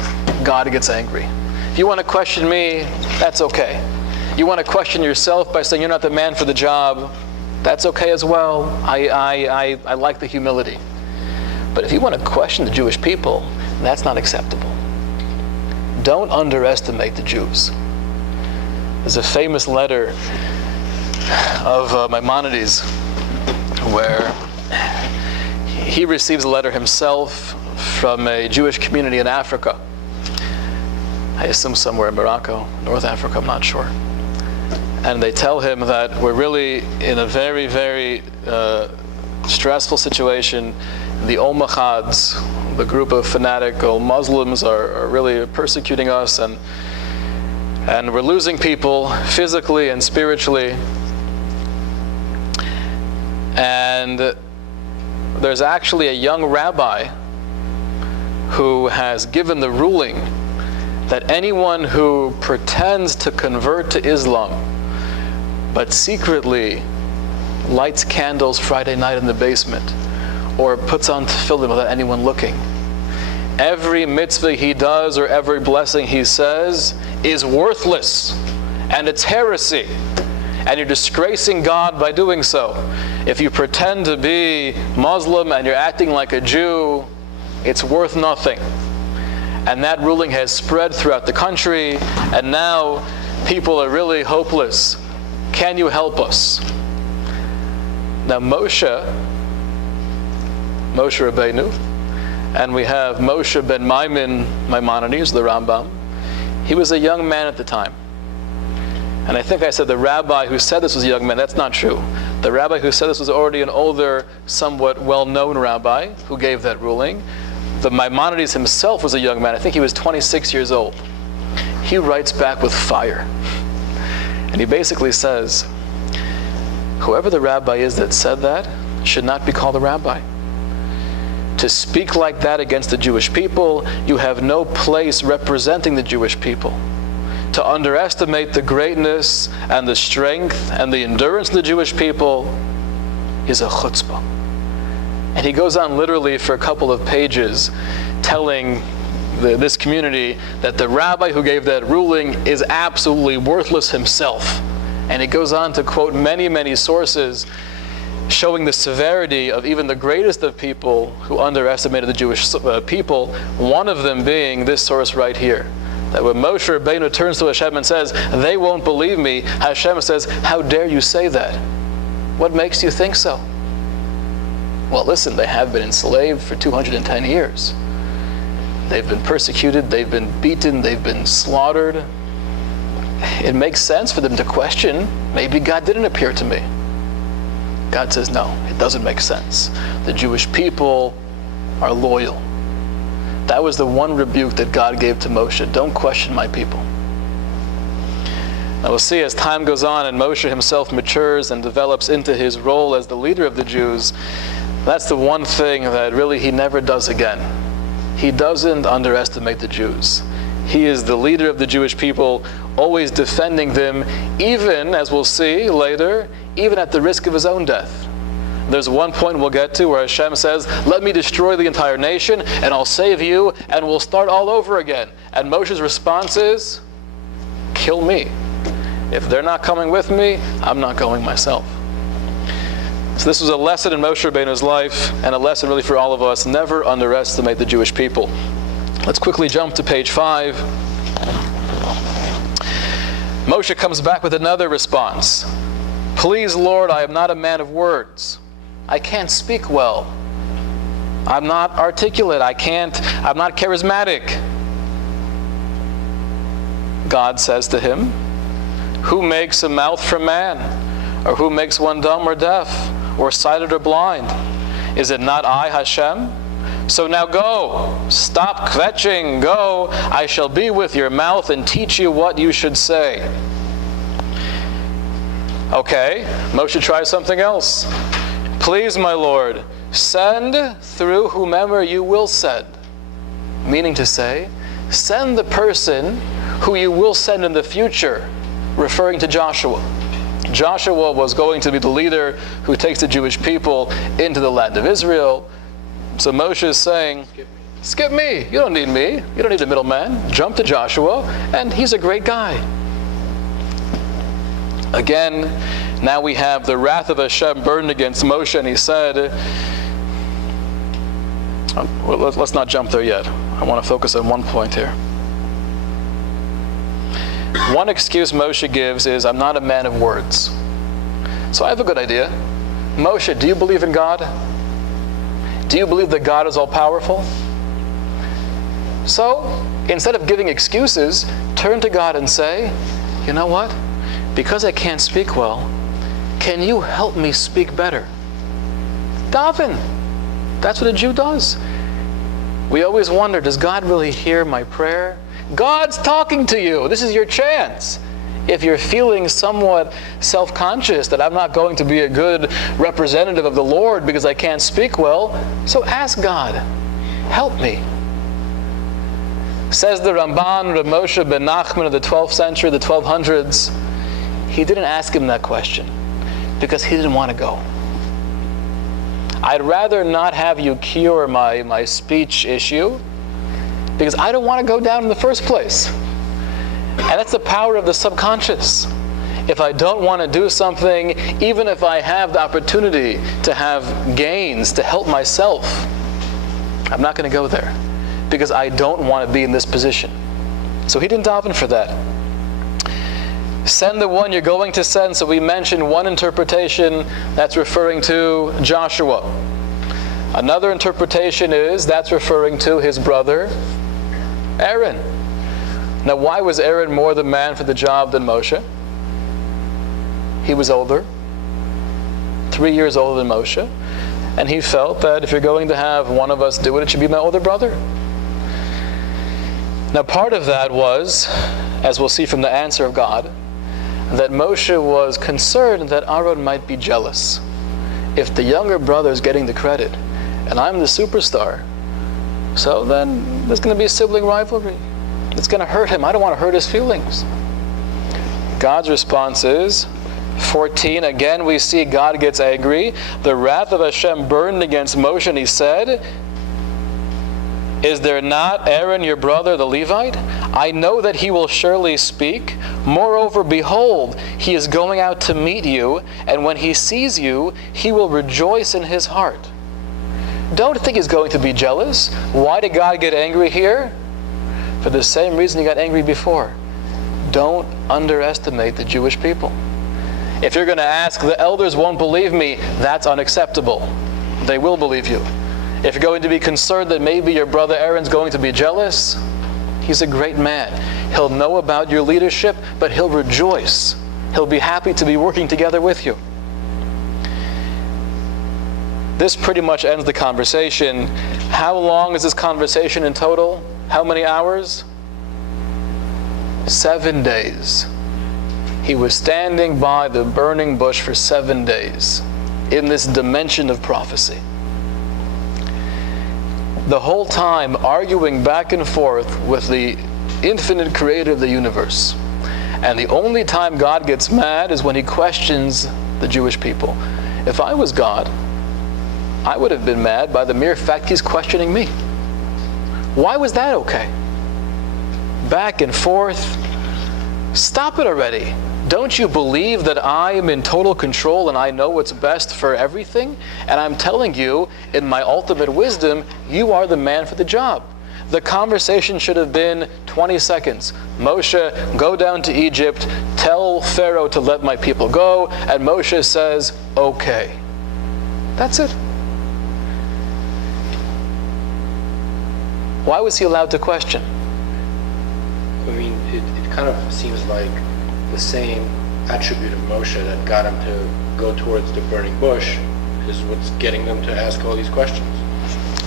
God gets angry. If you want to question me, that's okay. You want to question yourself by saying you're not the man for the job, that's okay as well. I like the humility. But if you want to question the Jewish people, that's not acceptable. Don't underestimate the Jews. There's a famous letter of Maimonides where he receives a letter himself from a Jewish community in Africa. I assume somewhere in Morocco, North Africa, I'm not sure. And they tell him that we're really in a very, very stressful situation. The Olmachads, the group of fanatical Muslims, are really persecuting us, and we're losing people physically and spiritually. And there's actually a young rabbi who has given the ruling that anyone who pretends to convert to Islam but secretly lights candles Friday night in the basement or puts on tefillin without anyone looking, every mitzvah he does or every blessing he says is worthless, and it's heresy, and you're disgracing God by doing so. If you pretend to be Muslim and you're acting like a Jew, it's worth nothing. And that ruling has spread throughout the country, and now people are really hopeless. Can you help us? Now Moshe Rabbeinu, and we have Moshe ben Maimonides, the Rambam. He was a young man at the time. And I think I said the rabbi who said this was a young man. That's not true. The rabbi who said this was already an older, somewhat well-known rabbi who gave that ruling. The Maimonides himself was a young man. I think he was 26 years old. He writes back with fire. And he basically says, whoever the rabbi is that said that should not be called a rabbi. To speak like that against the Jewish people, you have no place representing the Jewish people. To underestimate the greatness and the strength and the endurance of the Jewish people is a chutzpah. And he goes on literally for a couple of pages telling this community that the rabbi who gave that ruling is absolutely worthless himself. And he goes on to quote many, many sources showing the severity of even the greatest of people who underestimated the Jewish people, one of them being this source right here. That when Moshe Rabbeinu turns to Hashem and says, they won't believe me, Hashem says, how dare you say that? What makes you think so? Well, listen, they have been enslaved for 210 years. They've been persecuted, they've been beaten, they've been slaughtered. It makes sense for them to question, maybe God didn't appear to me. God says, no, it doesn't make sense. The Jewish people are loyal. That was the one rebuke that God gave to Moshe. Don't question my people. Now we'll see as time goes on and Moshe himself matures and develops into his role as the leader of the Jews, that's the one thing that really he never does again. He doesn't underestimate the Jews. He is the leader of the Jewish people, always defending them, even, as we'll see later, even at the risk of his own death. There's one point we'll get to where Hashem says, let me destroy the entire nation, and I'll save you, and we'll start all over again. And Moshe's response is, kill me. If they're not coming with me, I'm not going myself. So this was a lesson in Moshe Rabbeinu's life, and a lesson really for all of us. Never underestimate the Jewish people. Let's quickly jump to page 5. Moshe comes back with another response. Please, Lord, I am not a man of words. I can't speak well. I'm not articulate. I'm not charismatic. God says to him, who makes a mouth for man? Or who makes one dumb or deaf? Or sighted or blind? Is it not I, Hashem? So now go, stop kvetching, go, I shall be with your mouth and teach you what you should say. Okay, Moshe tries something else. Please, my Lord, send through whomever you will send. Meaning to say, send the person who you will send in the future, referring to Joshua. Joshua was going to be the leader who takes the Jewish people into the land of Israel. So Moshe is saying, skip me. You don't need me. You don't need a middleman. Jump to Joshua, and he's a great guy. Again, now we have the wrath of Hashem burned against Moshe, and he said, well, let's not jump there yet. I want to focus on one point here. One excuse Moshe gives is, I'm not a man of words. So I have a good idea. Moshe, do you believe in God? Do you believe that God is all-powerful? So, instead of giving excuses, turn to God and say, you know what? Because I can't speak well, can you help me speak better? Daven. That's what a Jew does. We always wonder, does God really hear my prayer? God's talking to you. This is your chance. If you're feeling somewhat self-conscious that I'm not going to be a good representative of the Lord because I can't speak well, so ask God, help me. Says the Ramban, Reb Moshe ben Nachman of the 12th century, the 1200s, he didn't ask him that question because he didn't want to go. I'd rather not have you cure my speech issue because I don't want to go down in the first place. And that's the power of the subconscious. If I don't want to do something, even if I have the opportunity to have gains to help myself, I'm not going to go there because I don't want to be in this position. So he didn't daven for that. Send the one you're going to send. So we mentioned one interpretation that's referring to Joshua. Another interpretation is that's referring to his brother Aaron. Now, why was Aaron more the man for the job than Moshe? He was older, 3 years older than Moshe, and he felt that if you're going to have one of us do it, it should be my older brother. Now, part of that was, as we'll see from the answer of God, that Moshe was concerned that Aaron might be jealous. If the younger brother is getting the credit, and I'm the superstar, so then there's going to be a sibling rivalry. It's going to hurt him. I don't want to hurt his feelings. God's response is, 14, again we see God gets angry. The wrath of Hashem burned against Moshe, and he said, is there not Aaron your brother the Levite? I know that he will surely speak. Moreover, behold, he is going out to meet you, and when he sees you, he will rejoice in his heart. Don't think he's going to be jealous. Why did God get angry here? For the same reason he got angry before. Don't underestimate the Jewish people. If you're going to ask, the elders won't believe me, that's unacceptable. They will believe you. If you're going to be concerned that maybe your brother Aaron's going to be jealous, he's a great man. He'll know about your leadership, but he'll rejoice. He'll be happy to be working together with you. This pretty much ends the conversation. How long is this conversation in total? How many hours? 7 days. He was standing by the burning bush for 7 days in this dimension of prophecy. The whole time arguing back and forth with the infinite creator of the universe. And the only time God gets mad is when he questions the Jewish people. If I was God, I would have been mad by the mere fact he's questioning me. Why was that okay? Back and forth. Stop it already. Don't you believe that I am in total control and I know what's best for everything? And I'm telling you, in my ultimate wisdom, you are the man for the job. The conversation should have been 20 seconds. Moshe, go down to Egypt, tell Pharaoh to let my people go, and Moshe says, okay. That's it. Why was he allowed to question? I mean, it kind of seems like the same attribute of Moshe that got him to go towards the burning bush is what's getting them to ask all these questions.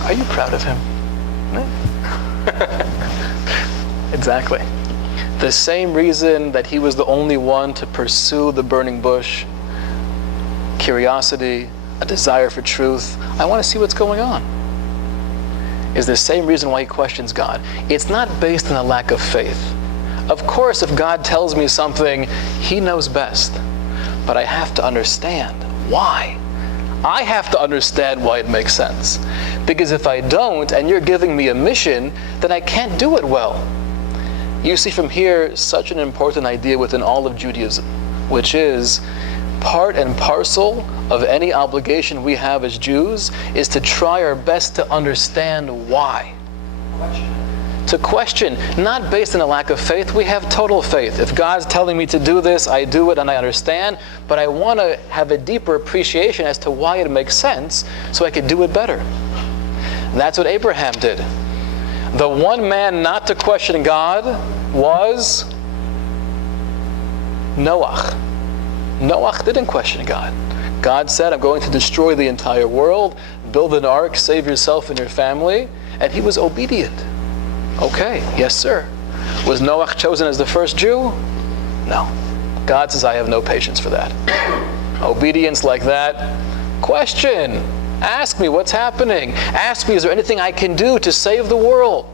Are you proud of him? Exactly. The same reason that he was the only one to pursue the burning bush, curiosity, a desire for truth, I want to see what's going on, is the same reason why he questions God. It's not based on a lack of faith. Of course, if God tells me something, he knows best. But I have to understand why. I have to understand why it makes sense. Because if I don't, and you're giving me a mission, then I can't do it well. You see from here such an important idea within all of Judaism, which is part and parcel of any obligation we have as Jews is to try our best to understand why. To question, not based on a lack of faith. We have total faith. If God's telling me to do this, I do it and I understand, but I want to have a deeper appreciation as to why it makes sense so I could do it better. And that's what Abraham did. The one man not to question God was Noach. Noach didn't question God. God said, I'm going to destroy the entire world, build an ark, save yourself and your family, and he was obedient. Okay, yes sir. Was Noach chosen as the first Jew? No. God says, I have no patience for that. Obedience like that. Question. Ask me what's happening. Ask me, is there anything I can do to save the world?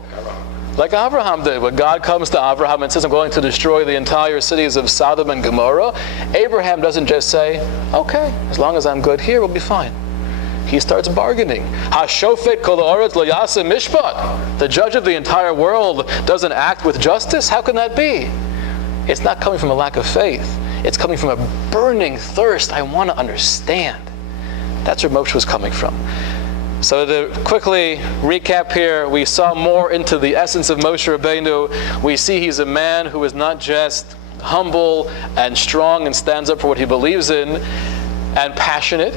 Like Abraham did. When God comes to Abraham and says, I'm going to destroy the entire cities of Sodom and Gomorrah, Abraham doesn't just say, okay, as long as I'm good here, we'll be fine. He starts bargaining. Hashofet kol haaretz lo yaseh mishpat. The judge of the entire world doesn't act with justice? How can that be? It's not coming from a lack of faith. It's coming from a burning thirst. I want to understand. That's where Moshe was coming from. So to quickly recap here, we saw more into the essence of Moshe Rabbeinu. We see he's a man who is not just humble and strong and stands up for what he believes in and passionate,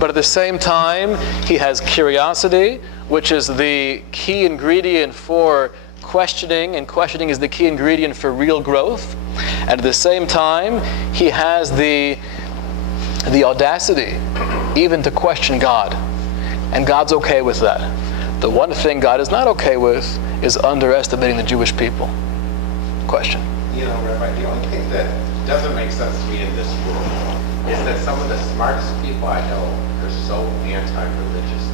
but at the same time, he has curiosity, which is the key ingredient for questioning, and questioning is the key ingredient for real growth. And at the same time, he has the audacity even to question God. And God's okay with that. The one thing God is not okay with is underestimating the Jewish people. Question. You know, Rabbi, the only thing that doesn't make sense to me in this world is that some of the smartest people I know are so anti-religious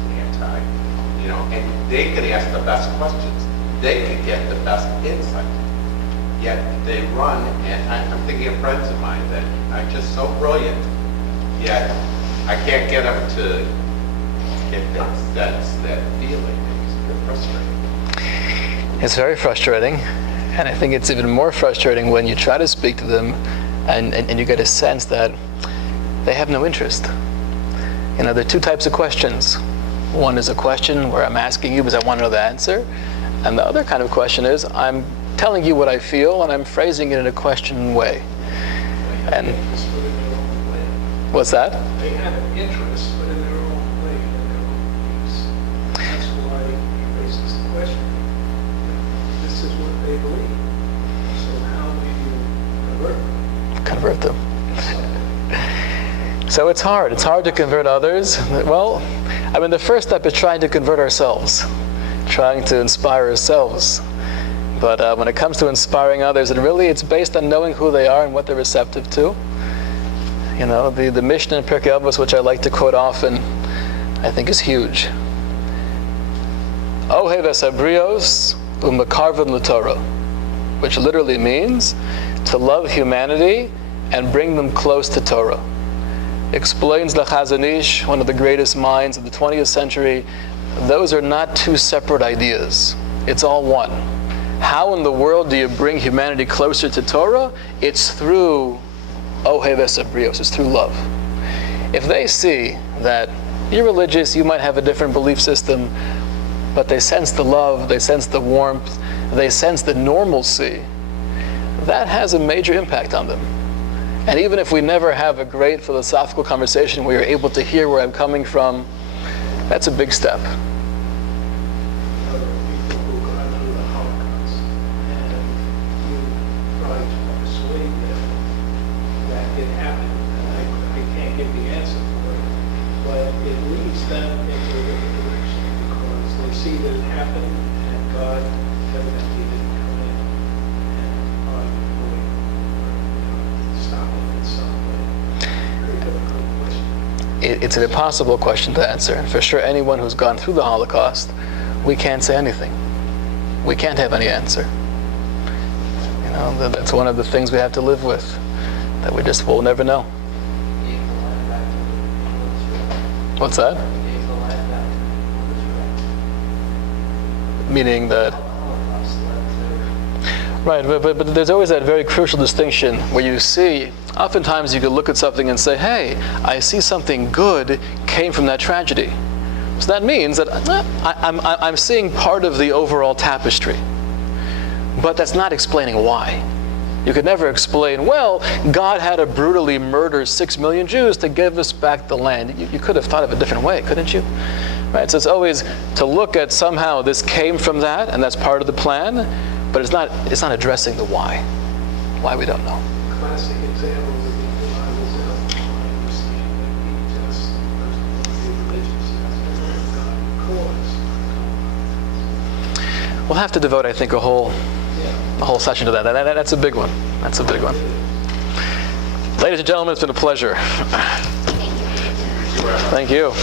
and and they could ask the best questions. They could get the best insight. Yet they run, and I'm thinking of friends of mine that are just so brilliant, yet I can't get them to get that feeling. It's frustrating. It's very frustrating, and I think it's even more frustrating when you try to speak to them and you get a sense that they have no interest. There are two types of questions. One is a question where I'm asking you because I want to know the answer, and the other kind of question is I'm telling you what I feel and I'm phrasing it in a question way. And what's that? They have an interest, but in their own way, in their own views. That's why he raises the question. This is what they believe. So how do you convert them? So it's hard. It's hard to convert others. Well, the first step is trying to convert ourselves, trying to inspire ourselves. But when it comes to inspiring others, it's based on knowing who they are and what they're receptive to. The Mishnah in Pirkei Avos, which I like to quote often, I think is huge. Ohev es habrios u'mekarvim l'Torah, which literally means to love humanity and bring them close to Torah. explains the Chazon Ish, one of the greatest minds of the 20th century, those are not two separate ideas. It's all one. How in the world do you bring humanity closer to Torah? It's through Ohev Esabrios, it's through love. If they see that you're religious, you might have a different belief system, but they sense the love, they sense the warmth, they sense the normalcy, that has a major impact on them. And even if we never have a great philosophical conversation where you're able to hear where I'm coming from, that's a big step. Other people who go through the Holocaust, and you try to persuade them that it happened, and I can't give the answer for it, but it leads them into a different direction because they see that it happened and God evidently didn't come in and argue for it or stop it in some way. Very difficult question. It's an impossible question to answer. And for sure, anyone who's gone through the Holocaust, we can't say anything. We can't have any answer. You know, that's one of the things we have to live with, that we just will never know. Gave the land back to the What's that? Gave the land back to the Meaning that, Holocaust led to right, but there's always that very crucial distinction where you see, oftentimes you could look at something and say, hey, I see something good came from that tragedy. So that means that I'm seeing part of the overall tapestry. But that's not explaining why. You could never explain, well, God had to brutally murder 6 million Jews to give us back the land. You could have thought of a different way, couldn't you? Right? So it's always to look at somehow this came from that, and that's part of the plan, but it's not addressing the why. Why we don't know. Classic example would be when I was out. I understand that he just doesn't be religious. He has to God cause. We'll have to devote, I think, a whole session to that. That's a big one. That's a big one. Ladies and gentlemen, it's been a pleasure. Thank you.